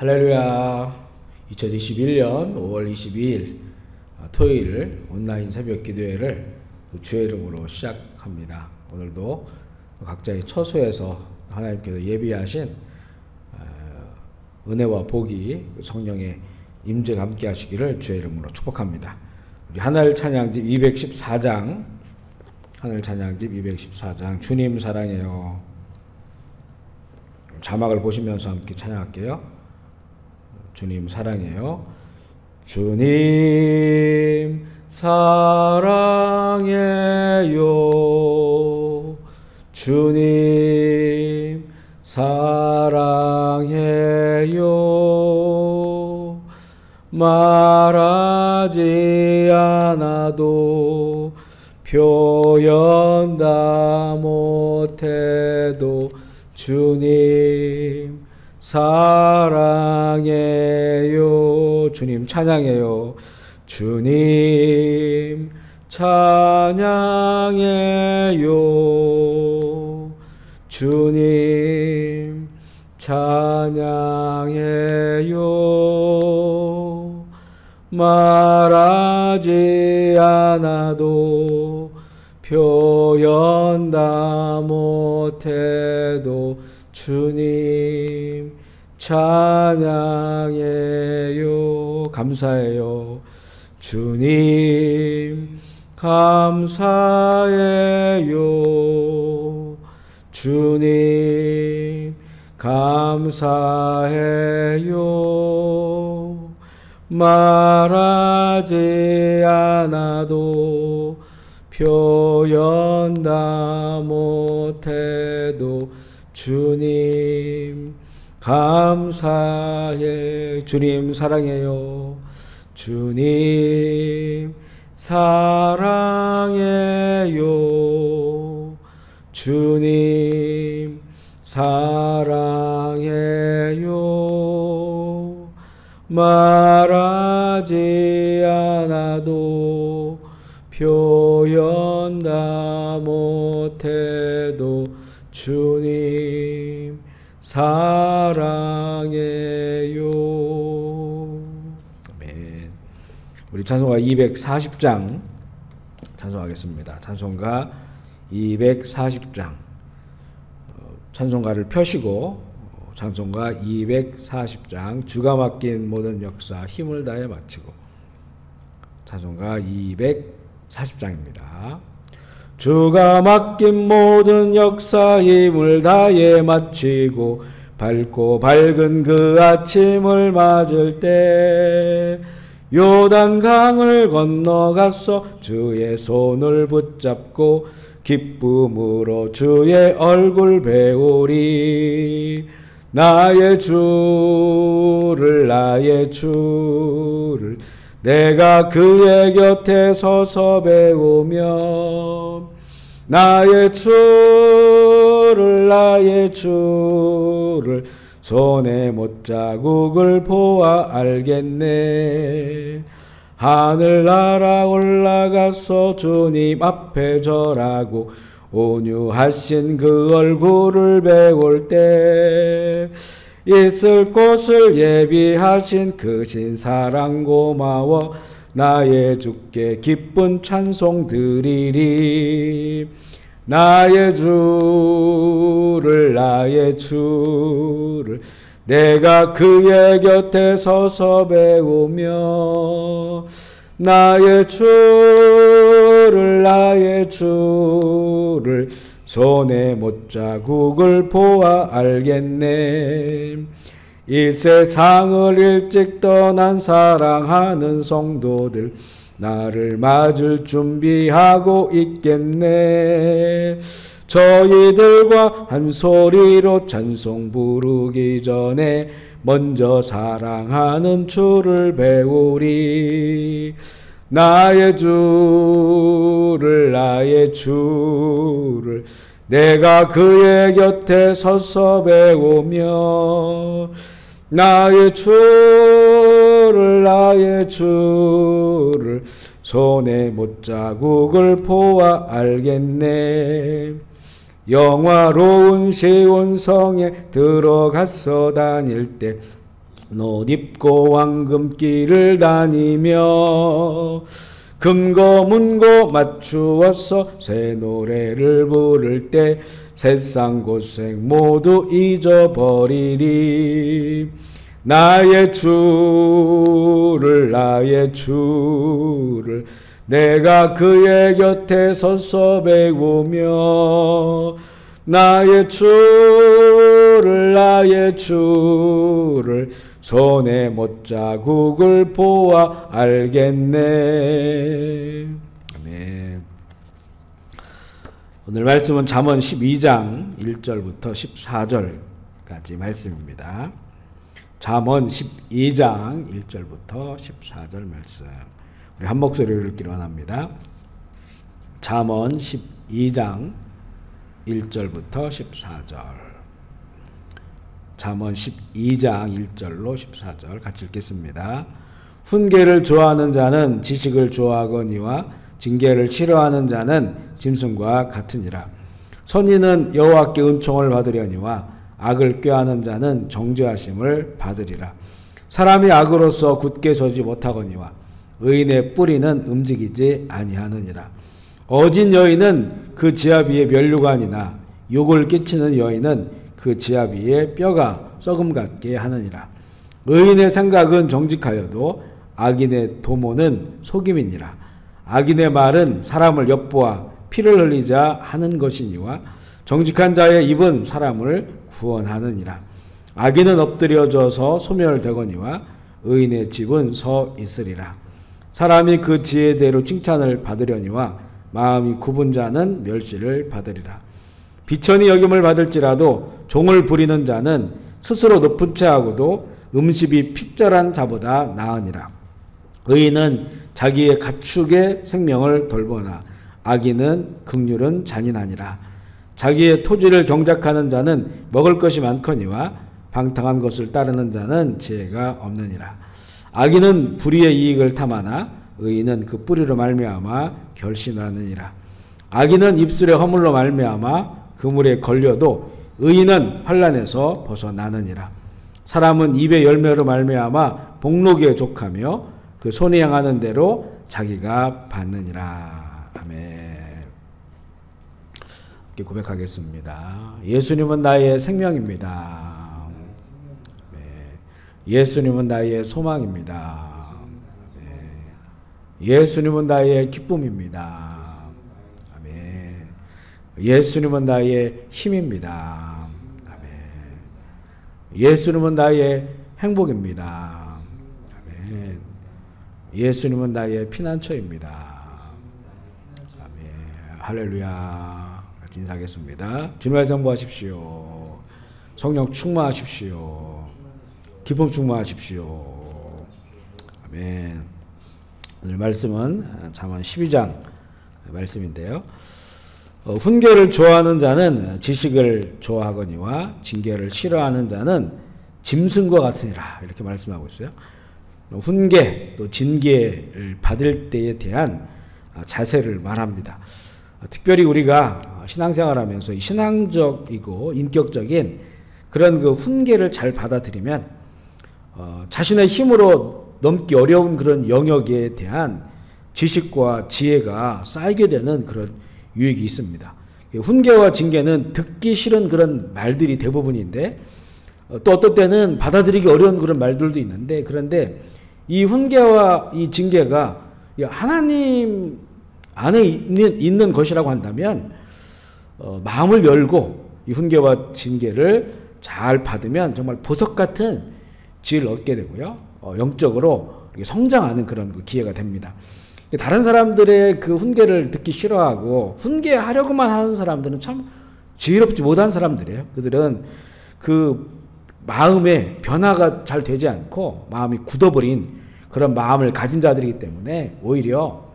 할렐루야. 2021년 5월 22일 토요일 온라인 새벽 기도회를 주의 이름으로 시작합니다. 오늘도 각자의 처소에서 하나님께서 예비하신 은혜와 복이 성령의 임재가 함께 하시기를 주의 이름으로 축복합니다. 우리 하늘 찬양집 214장, 하늘 찬양집 214장, 주님 사랑해요. 자막을 보시면서 함께 찬양할게요. 주님 사랑해요. 주님 사랑해요. 주님 사랑해요. 말하지 않아도 표현 다 못해도 주님 사랑해요. 주님 찬양해요. 주님 찬양해요. 주님 찬양해요. 말하지 않아도 표현 다 못해도 주님 찬양해요. 감사해요. 주님 감사해요. 주님 감사해요. 말하지 않아도 표현 다 못해도 주님 감사해. 주님 사랑해요. 주님 사랑해요. 주님 사랑해요. 말하지 않아도 표현 다 못해도 주님 사랑해요. 아멘. 우리 찬송가 240장 찬송하겠습니다. 찬송가 240장 찬송가를 펴시고 찬송가 240장 주가 맡긴 모든 역사 힘을 다해 마치고 찬송가 240장입니다. 주가 맡긴 모든 역사 힘을 다해 마치고 밝고 밝은 그 아침을 맞을 때 요단강을 건너가서 주의 손을 붙잡고 기쁨으로 주의 얼굴 배우리. 나의 주를 내가 그의 곁에 서서 배우며 나의 주를 손에 못자국을 보아 알겠네. 하늘 날아 올라가서 주님 앞에 절하고 온유하신 그 얼굴을 배울 때 있을 곳을 예비하신 그 신사랑 고마워 나의 주께 기쁜 찬송 드리리. 나의 주를 내가 그의 곁에 서서 배우며 나의 주를 손에 못자국을 보아 알겠네. 이 세상을 일찍 떠난 사랑하는 성도들 나를 맞을 준비하고 있겠네. 저희들과 한 소리로 찬송 부르기 전에 먼저 사랑하는 주를 배우리. 나의 주를 내가 그의 곁에 서서 배우며 나의 주를 손에 못자국을 보아 알겠네. 영화로운 시온성에 들어가서 다닐 때 옷 입고 황금길을 다니며 금고 문고 맞추어서 새 노래를 부를 때 세상 고생 모두 잊어버리리. 나의 주를 내가 그의 곁에 서서 배우며 나의 주를 손에 못자국을 보아 알겠네. 아멘. 오늘 말씀은 잠언 12장 1절부터 14절까지 말씀입니다. 잠언 12장 1절부터 14절 말씀. 우리 한 목소리로 읽기를 원합니다. 잠언 12장 1절부터 14절. 잠언 12장 1절로 14절 같이 읽겠습니다. 훈계를 좋아하는 자는 지식을 좋아하거니와 징계를 싫어하는 자는 짐승과 같으니라. 선인은 여호와께 은총을 받으려니와 악을 꾀하는 자는 정죄하심을 받으리라. 사람이 악으로서 굳게 서지 못하거니와 의인의 뿌리는 움직이지 아니하느니라. 어진 여인은 그 지압 위에 면류관이나 욕을 끼치는 여인은 그 지압 위에 뼈가 썩음 같게 하느니라. 의인의 생각은 정직하여도 악인의 도모는 속임이니라. 악인의 말은 사람을 엿보아 피를 흘리자 하는 것이니와 정직한 자의 입은 사람을 구원하느니라. 악인은 엎드려져서 소멸되거니와 의인의 집은 서 있으리라. 사람이 그 지혜대로 칭찬을 받으려니와 마음이 굽은 자는 멸시를 받으리라. 비천이 여김을 받을지라도 종을 부리는 자는 스스로 높은 채하고도 음식이 핏절한 자보다 나으니라. 의인은 자기의 가축의 생명을 돌보나 악인은 긍휼은 잔인하니라. 자기의 토지를 경작하는 자는 먹을 것이 많거니와 방탕한 것을 따르는 자는 지혜가 없느니라. 악인은 불의의 이익을 탐하나 의인은 그 뿌리로 말미암아 결신하느니라. 악인은 입술의 허물로 말미암아 그물에 걸려도 의인은 환난에서 벗어나느니라. 사람은 입의 열매로 말미암아 복록에 족하며 그 손이 향하는 대로 자기가 받느니라. 아멘. 이렇게 고백하겠습니다. 예수님은 나의 생명입니다. 예수님은 나의 소망입니다. 예수님은 나의 기쁨입니다. 예수님은 나의 힘입니다. 아멘. 예수님은 나의 행복입니다. 아멘. 예수님은 나의 피난처입니다. 아멘. 할렐루야. 같이 인사하겠습니다. 주님의 성부하십시오. 성령 충만하십시오. 기쁨 충만하십시오. 아멘. 오늘 말씀은 잠언 12장 말씀인데요. 훈계를 좋아하는 자는 지식을 좋아하거니와 징계를 싫어하는 자는 짐승과 같으니라. 이렇게 말씀하고 있어요. 훈계 또 징계를 받을 때에 대한 자세를 말합니다. 특별히 우리가 신앙생활하면서 신앙적이고 인격적인 그런 그 훈계를 잘 받아들이면 자신의 힘으로 넘기 어려운 그런 영역에 대한 지식과 지혜가 쌓이게 되는 그런 유익이 있습니다. 훈계와 징계는 듣기 싫은 그런 말들이 대부분인데 또 어떤 때는 받아들이기 어려운 그런 말들도 있는데 그런데 이 훈계와 이 징계가 하나님 안에 있는 것이라고 한다면 마음을 열고 이 훈계와 징계를 잘 받으면 정말 보석 같은 지혜를 얻게 되고요. 영적으로 성장하는 그런 기회가 됩니다. 다른 사람들의 그 훈계를 듣기 싫어하고 훈계하려고만 하는 사람들은 참 지혜롭지 못한 사람들이에요. 그들은 그 마음의 변화가 잘 되지 않고 마음이 굳어버린 그런 마음을 가진 자들이기 때문에 오히려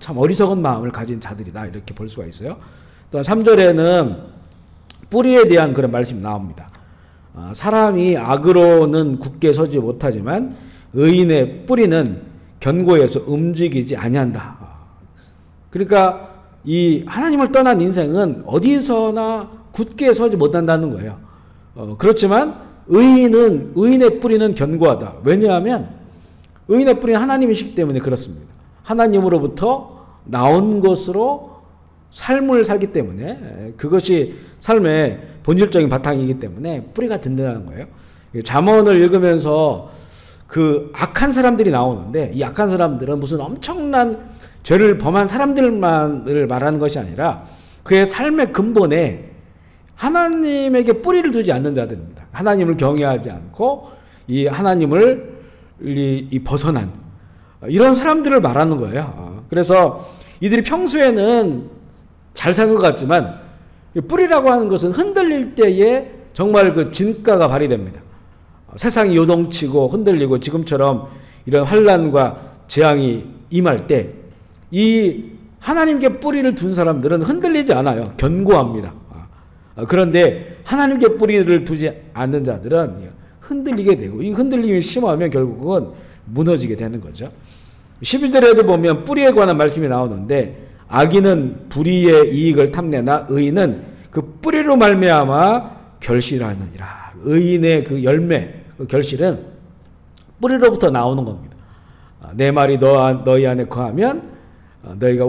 참 어리석은 마음을 가진 자들이다 이렇게 볼 수가 있어요. 또 3절에는 뿌리에 대한 그런 말씀이 나옵니다. 사람이 악으로는 굳게 서지 못하지만 의인의 뿌리는 견고해서 움직이지 아니한다. 그러니까 이 하나님을 떠난 인생은 어디서나 굳게 서지 못한다는 거예요. 그렇지만 의인의 뿌리는 견고하다. 왜냐하면 의인의 뿌리는 하나님이시기 때문에 그렇습니다. 하나님으로부터 나온 것으로 삶을 살기 때문에 그것이 삶의 본질적인 바탕이기 때문에 뿌리가 든든한 거예요. 잠언을 읽으면서 그 악한 사람들이 나오는데 이 악한 사람들은 무슨 엄청난 죄를 범한 사람들만을 말하는 것이 아니라 그의 삶의 근본에 하나님에게 뿌리를 두지 않는 자들입니다. 하나님을 경외하지 않고 이 하나님을 벗어난 이런 사람들을 말하는 거예요. 그래서 이들이 평소에는 잘 사는 것 같지만 뿌리라고 하는 것은 흔들릴 때에 정말 그 진가가 발휘됩니다. 세상이 요동치고 흔들리고 지금처럼 이런 환난과 재앙이 임할 때 이 하나님께 뿌리를 둔 사람들은 흔들리지 않아요. 견고합니다. 그런데 하나님께 뿌리를 두지 않는 자들은 흔들리게 되고 이 흔들림이 심하면 결국은 무너지게 되는 거죠. 12절에도 보면 뿌리에 관한 말씀이 나오는데 악인은 불의의 이익을 탐내나 의인은 그 뿌리로 말미암아 결실하느니라. 의인의 그 열매, 그 결실은 뿌리로부터 나오는 겁니다. 내 말이 너희 안에 거하면 너희가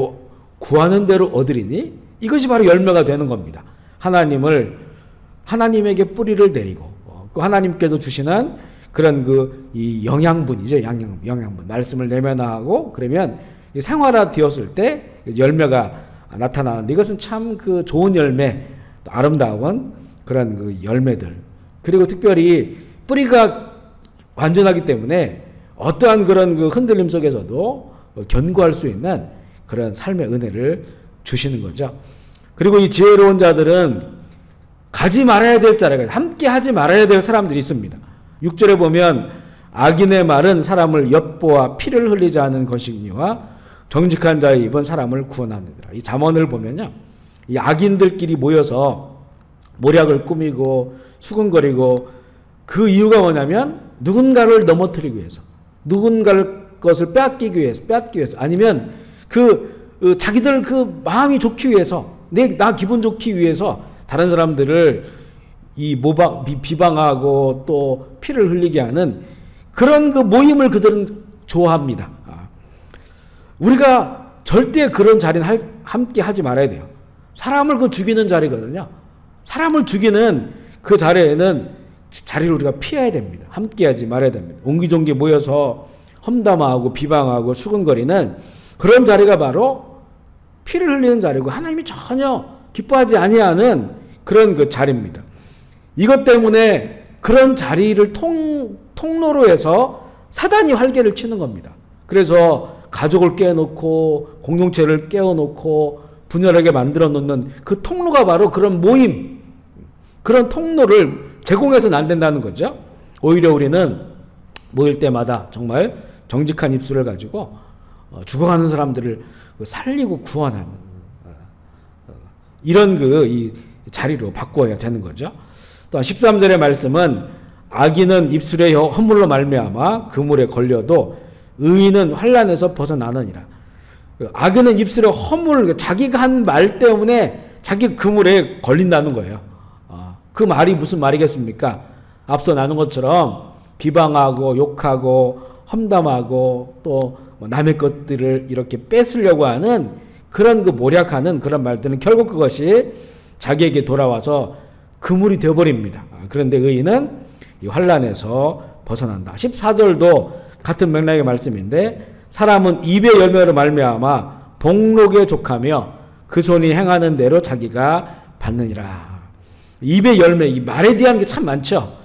구하는 대로 얻으리니 이것이 바로 열매가 되는 겁니다. 하나님에게 뿌리를 내리고 그 하나님께서 주시는 그런 이 영양분이죠. 영양분. 말씀을 내면화하고 그러면 생활화 되었을 때 열매가 나타나는데 이것은 참 그 좋은 열매, 아름다운 그런 그 열매들. 그리고 특별히 뿌리가 완전하기 때문에 어떠한 그런 그 흔들림 속에서도 견고할 수 있는 그런 삶의 은혜를 주시는 거죠. 그리고 이 지혜로운 자들은 가지 말아야 될 자리가 함께 하지 말아야 될 사람들이 있습니다. 6절에 보면 악인의 말은 사람을 엿보아 피를 흘리지 않은 것이니와 정직한 자의 입은 사람을 구원하느니라. 이 잠언을 보면요. 이 악인들끼리 모여서 모략을 꾸미고 수근거리고 그 이유가 뭐냐면 누군가를 넘어뜨리기 위해서 누군가를 것을 빼앗기기 위해서 아니면 자기들 그 마음이 좋기 위해서 나 기분 좋기 위해서 다른 사람들을 비방하고 또 피를 흘리게 하는 그런 그 모임을 그들은 좋아합니다. 우리가 절대 그런 자리는 함께 하지 말아야 돼요. 사람을 죽이는 자리거든요. 사람을 죽이는 그 자리에는 자리를 우리가 피해야 됩니다. 함께 하지 말아야 됩니다. 옹기종기 모여서 험담하고 비방하고 수근거리는 그런 자리가 바로 피를 흘리는 자리고 하나님이 전혀 기뻐하지 아니하는 그런 그 자리입니다. 이것 때문에 그런 자리를 통로로 해서 사단이 활개를 치는 겁니다. 그래서 가족을 깨놓고 공동체를 깨워놓고 분열하게 만들어 놓는 그 통로가 바로 그런 모임, 그런 통로를 제공해서는 안 된다는 거죠. 오히려 우리는 모일 때마다 정말 정직한 입술을 가지고 죽어가는 사람들을 살리고 구원하는 이런 이 자리로 바꿔야 되는 거죠. 또한 13절의 말씀은 악인은 입술의 허물로 말미암아 그물에 걸려도 의인은 환난에서 벗어나느니라. 악인은 입술의 허물, 자기가 한 말 때문에 자기 그물에 걸린다는 거예요. 그 말이 무슨 말이겠습니까? 앞서 나눈 것처럼 비방하고 욕하고 험담하고 또 남의 것들을 이렇게 뺏으려고 하는 그런 모략하는 그런 말들은 결국 그것이 자기에게 돌아와서 그물이 되어버립니다. 그런데 의인은 이 환난에서 벗어난다. 14절도 같은 맥락의 말씀인데 사람은 입의 열매로 말미암아 복록에 족하며 그 손이 행하는 대로 자기가 받느니라. 입의 열매, 이 말에 대한 게 참 많죠.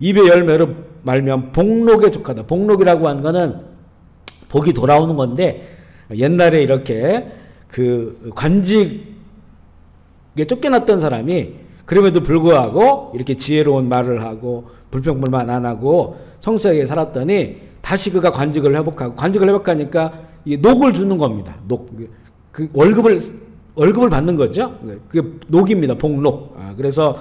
입의 열매로 말미암아 복록에 족하다. 복록이라고 하는 거는 복이 돌아오는 건데 옛날에 이렇게 관직에 쫓겨났던 사람이 그럼에도 불구하고 이렇게 지혜로운 말을 하고 불평불만 안 하고 성실하게 살았더니 다시 그가 관직을 회복하니까 이 녹을 주는 겁니다. 그 월급을 받는 거죠. 그게 녹입니다. 복록. 그래서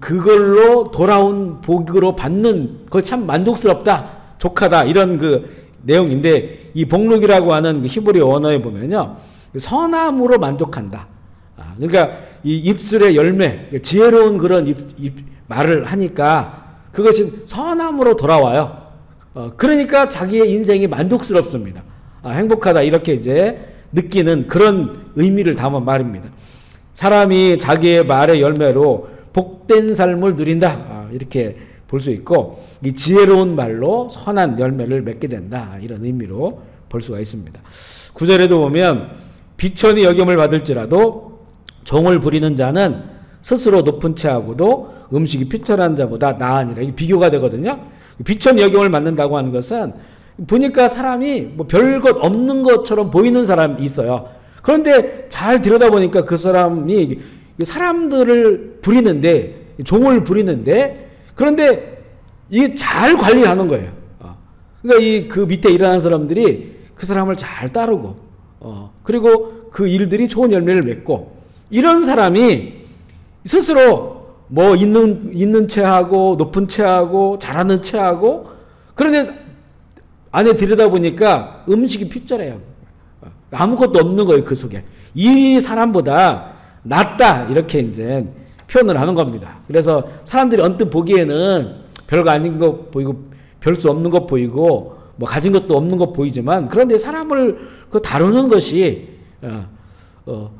그걸로 돌아온 복으로 받는 거 참 만족스럽다, 족하다 이런 내용인데 이 복록이라고 하는 히브리 언어에 보면요 선함으로 만족한다. 그러니까 이 입술의 열매, 지혜로운 그런 말을 하니까 그것이 선함으로 돌아와요. 그러니까 자기의 인생이 만족스럽습니다. 행복하다 이렇게 이제 느끼는 그런 의미를 담은 말입니다. 사람이 자기의 말의 열매로 복된 삶을 누린다. 이렇게 볼 수 있고 이 지혜로운 말로 선한 열매를 맺게 된다. 이런 의미로 볼 수가 있습니다. 9절에도 보면 비천이 여김을 받을지라도 종을 부리는 자는 스스로 높은 채하고도 음식이 피천한 자보다 나으니라. 이게 비교가 되거든요. 비천이 여김을 받는다고 하는 것은 보니까 사람이 뭐 별것 없는 것처럼 보이는 사람이 있어요. 그런데 잘 들여다보니까 그 사람이 사람들을 부리는데 종을 부리는데 그런데 이게 잘 관리하는 거예요. 그러니까 그 밑에 일하는 사람들이 그 사람을 잘 따르고 그리고 그 일들이 좋은 열매를 맺고 이런 사람이 스스로 뭐 있는 체하고 높은 체하고 잘하는 체하고 그런데 안에 들여다보니까 음식이 핏절해요. 아무것도 없는 거예요. 그 속에. 이 사람보다 낫다 이렇게 이제 표현을 하는 겁니다. 그래서 사람들이 언뜻 보기에는 별거 아닌 것 보이고 별 수 없는 것 보이고 뭐 가진 것도 없는 것 보이지만 그런데 사람을 다루는 것이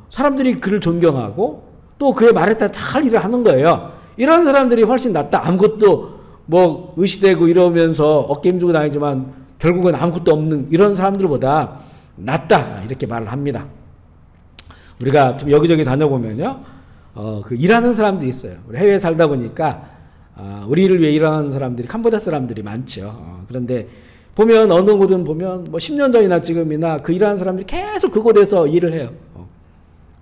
사람들이 그를 존경하고 또 그의 말에 따라 잘 일을 하는 거예요. 이런 사람들이 훨씬 낫다. 아무것도 뭐 의시되고 이러면서 어깨 힘주고 다니지만 결국은 아무것도 없는 이런 사람들보다 낫다 이렇게 말을 합니다. 우리가 좀 여기저기 다녀보면요. 그 일하는 사람들이 있어요. 우리 해외에 살다 보니까 우리를 위해 일하는 사람들이 캄보디아 사람들이 많죠. 그런데 보면 어느 곳은 보면 뭐 10년 전이나 지금이나 그 일하는 사람들이 계속 그곳에서 일을 해요.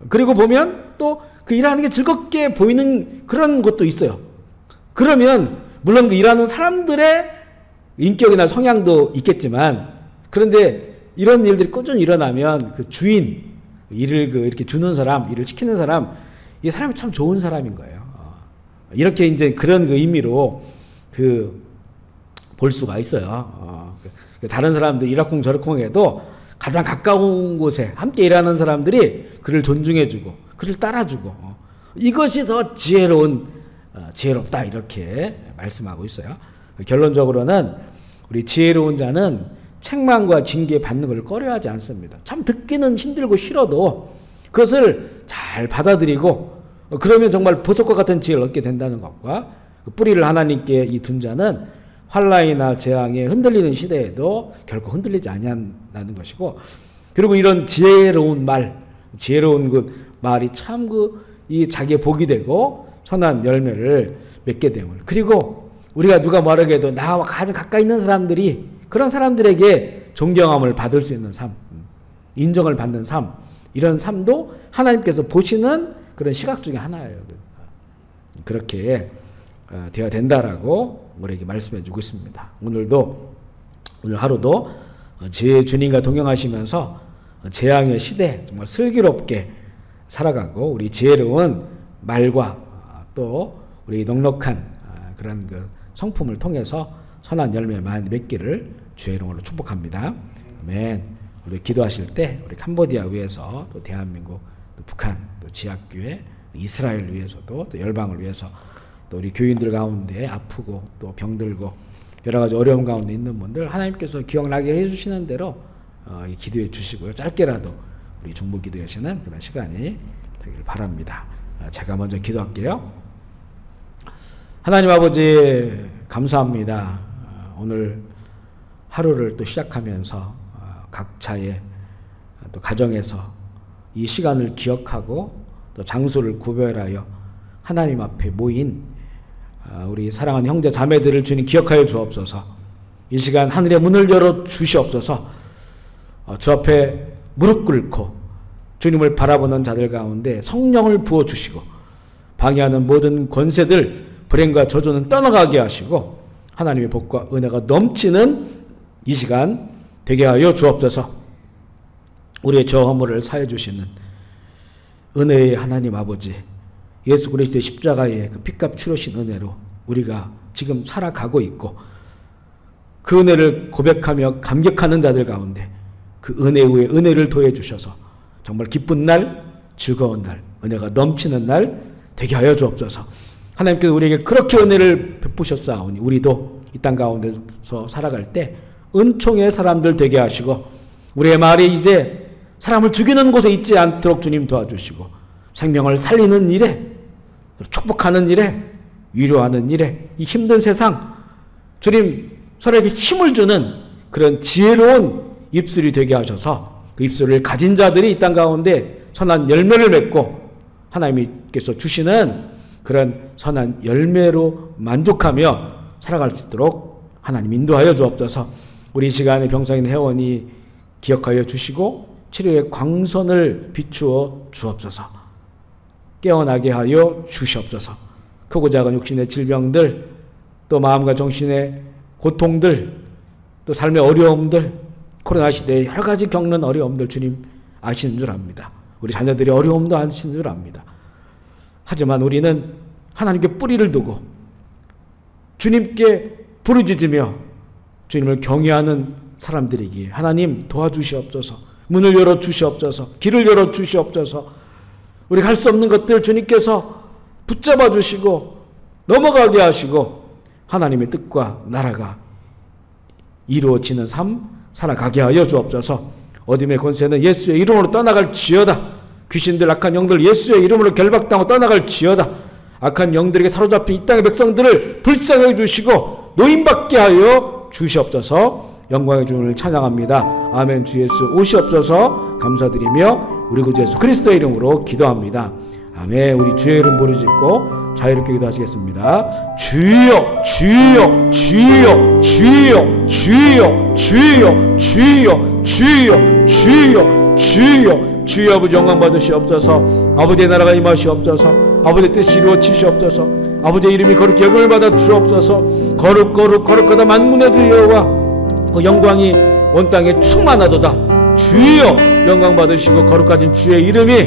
그리고 보면 또 그 일하는 게 즐겁게 보이는 그런 곳도 있어요. 그러면 물론 그 일하는 사람들의 인격이나 성향도 있겠지만 그런데 이런 일들이 꾸준히 일어나면 그 주인 일을 이렇게 주는 사람, 일을 시키는 사람 이 사람이 참 좋은 사람인 거예요. 이렇게 이제 그런 의미로 볼 수가 있어요. 다른 사람들 이러쿵저러쿵 해도 가장 가까운 곳에 함께 일하는 사람들이 그를 존중해주고 그를 따라주고 이것이 더 지혜롭다 이렇게 말씀하고 있어요. 결론적으로는 우리 지혜로운 자는 책망과 징계 받는 걸 꺼려하지 않습니다. 참 듣기는 힘들고 싫어도 그것을 잘 받아들이고 그러면 정말 보석과 같은 지혜를 얻게 된다는 것과 뿌리를 하나님께 이 둔 자는 환난이나 재앙에 흔들리는 시대에도 결코 흔들리지 아니한다는 것이고 그리고 이런 지혜로운 그 말이 참 이 자기의 복이 되고 선한 열매를 맺게 됨을 그리고 우리가 누가 뭐라고 해도 나와 가장 가까이 있는 사람들이 그런 사람들에게 존경함을 받을 수 있는 삶, 인정을 받는 삶 이런 삶도 하나님께서 보시는 그런 시각 중에 하나예요. 그렇게 되어야 된다라고 우리에게 말씀해 주고 있습니다. 오늘 하루도 제 주님과 동행하시면서 재앙의 시대 정말 슬기롭게 살아가고 우리 지혜로운 말과 또 우리 넉넉한 그런 그 성품을 통해서 선한 열매 많이 맺기를 주의 이름으로 축복합니다. 아멘. 우리 기도하실 때 우리 캄보디아 위해서 또 대한민국 또 북한 또 지역교회 이스라엘 위해서도 또 열방을 위해서 또 우리 교인들 가운데 아프고 또 병들고 여러 가지 어려움 가운데 있는 분들 하나님께서 기억나게 해주시는 대로 기도해 주시고요. 짧게라도 우리 중보 기도하시는 그런 시간이 되길 바랍니다. 제가 먼저 기도할게요. 하나님 아버지 감사합니다. 오늘 하루를 또 시작하면서 각자의 또 가정에서 이 시간을 기억하고 또 장소를 구별하여 하나님 앞에 모인 우리 사랑하는 형제 자매들을 주님 기억하여 주옵소서. 이 시간 하늘의 문을 열어 주시옵소서. 주 앞에 무릎 꿇고 주님을 바라보는 자들 가운데 성령을 부어주시고 방해하는 모든 권세들 불행과 저주는 떠나가게 하시고 하나님의 복과 은혜가 넘치는 이 시간 되게 하여 주옵소서. 우리의 저 허물을 사해 주시는 은혜의 하나님 아버지 예수 그리스도의 십자가의 그 핏값 치르신 은혜로 우리가 지금 살아가고 있고 그 은혜를 고백하며 감격하는 자들 가운데 그 은혜 위에 은혜를 더해 주셔서 정말 기쁜 날, 즐거운 날, 은혜가 넘치는 날 되게 하여 주옵소서. 하나님께서 우리에게 그렇게 은혜를 베푸셨사오니 우리도 이 땅 가운데서 살아갈 때 은총의 사람들 되게 하시고 우리의 말이 이제 사람을 죽이는 곳에 있지 않도록 주님 도와주시고 생명을 살리는 일에, 축복하는 일에, 위로하는 일에, 이 힘든 세상 주님 서로에게 힘을 주는 그런 지혜로운 입술이 되게 하셔서 그 입술을 가진 자들이 이 땅 가운데 선한 열매를 맺고 하나님께서 주시는 그런 선한 열매로 만족하며 살아갈 수 있도록 하나님 인도하여 주옵소서. 우리 시간에 병상인 회원이 기억하여 주시고 치료의 광선을 비추어 주옵소서. 깨어나게 하여 주시옵소서. 크고 작은 육신의 질병들, 또 마음과 정신의 고통들, 또 삶의 어려움들, 코로나 시대에 여러 가지 겪는 어려움들 주님 아시는 줄 압니다. 우리 자녀들의 어려움도 아시는 줄 압니다. 하지만 우리는 하나님께 뿌리를 두고 주님께 부르짖으며 주님을 경외하는 사람들이기에 하나님 도와주시옵소서. 문을 열어주시옵소서. 길을 열어주시옵소서. 우리가 할 수 없는 것들 주님께서 붙잡아 주시고 넘어가게 하시고 하나님의 뜻과 나라가 이루어지는 삶 살아가게 하여 주옵소서. 어둠의 권세는 예수의 이름으로 떠나갈지어다. 귀신들 악한 영들 예수의 이름으로 결박당하고 떠나갈지어다. 악한 영들에게 사로잡힌 이 땅의 백성들을 불쌍히 주시고 노인받게 하여 주시옵소서. 영광의 주님을 찬양합니다. 아멘. 주 예수 오시옵소서. 감사드리며 우리 구주 예수 그리스도의 이름으로 기도합니다. 아멘. 우리 주의 이름 부르짖고 자유롭게 기도하시겠습니다. 주여 주여 주여 주여 주여 주여 주여 주여 주여 주여 주여 아버지 영광 받으시옵소서. 아버지의 나라가 임하시옵소서. 아버지의 뜻이 이루어지시옵소서. 아버지의 이름이 거룩히 여김을 받아 주옵소서. 거룩 거룩 거룩하다 만군의 주 여호와 그 영광이 온 땅에 충만하도다. 주여 영광 받으시고 거룩하신 주의 이름이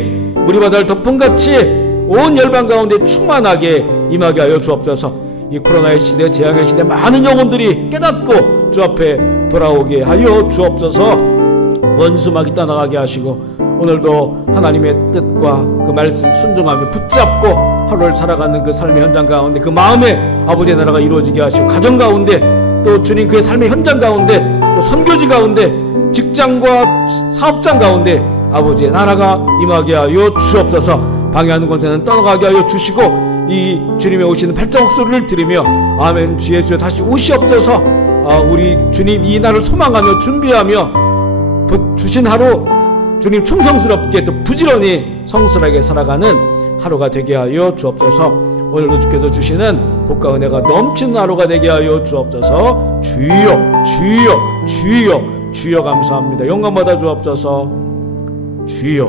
물이 바다를 덮음같이 온 열방 가운데 충만하게 임하게 하여 주옵소서. 이 코로나의 시대, 재앙의 시대 많은 영혼들이 깨닫고 주 앞에 돌아오게 하여 주옵소서. 원수마귀 떠나가게 하시고 오늘도 하나님의 뜻과 그 말씀 순종하며 붙잡고 하루를 살아가는 그 삶의 현장 가운데 그 마음에 아버지의 나라가 이루어지게 하시고 가정 가운데 또 주님 그의 삶의 현장 가운데 또 선교지 가운데 직장과 사업장 가운데 아버지의 나라가 임하게 하여 주옵소서. 방해하는 권세는 떠나가게 하여 주시고 이 주님의 오시는 발자국 소리를 들으며 아멘 주 예수여 다시 오시옵소서. 우리 주님 이 날을 소망하며 준비하며 주신 하루 주님 충성스럽게 또 부지런히 성실하게 살아가는 하루가 되게 하여 주옵소서. 오늘도 주께서 주시는 복과 은혜가 넘치는 하루가 되게 하여 주옵소서. 주여 주여 주여 주여 감사합니다. 영광 받아 주옵소서. 주여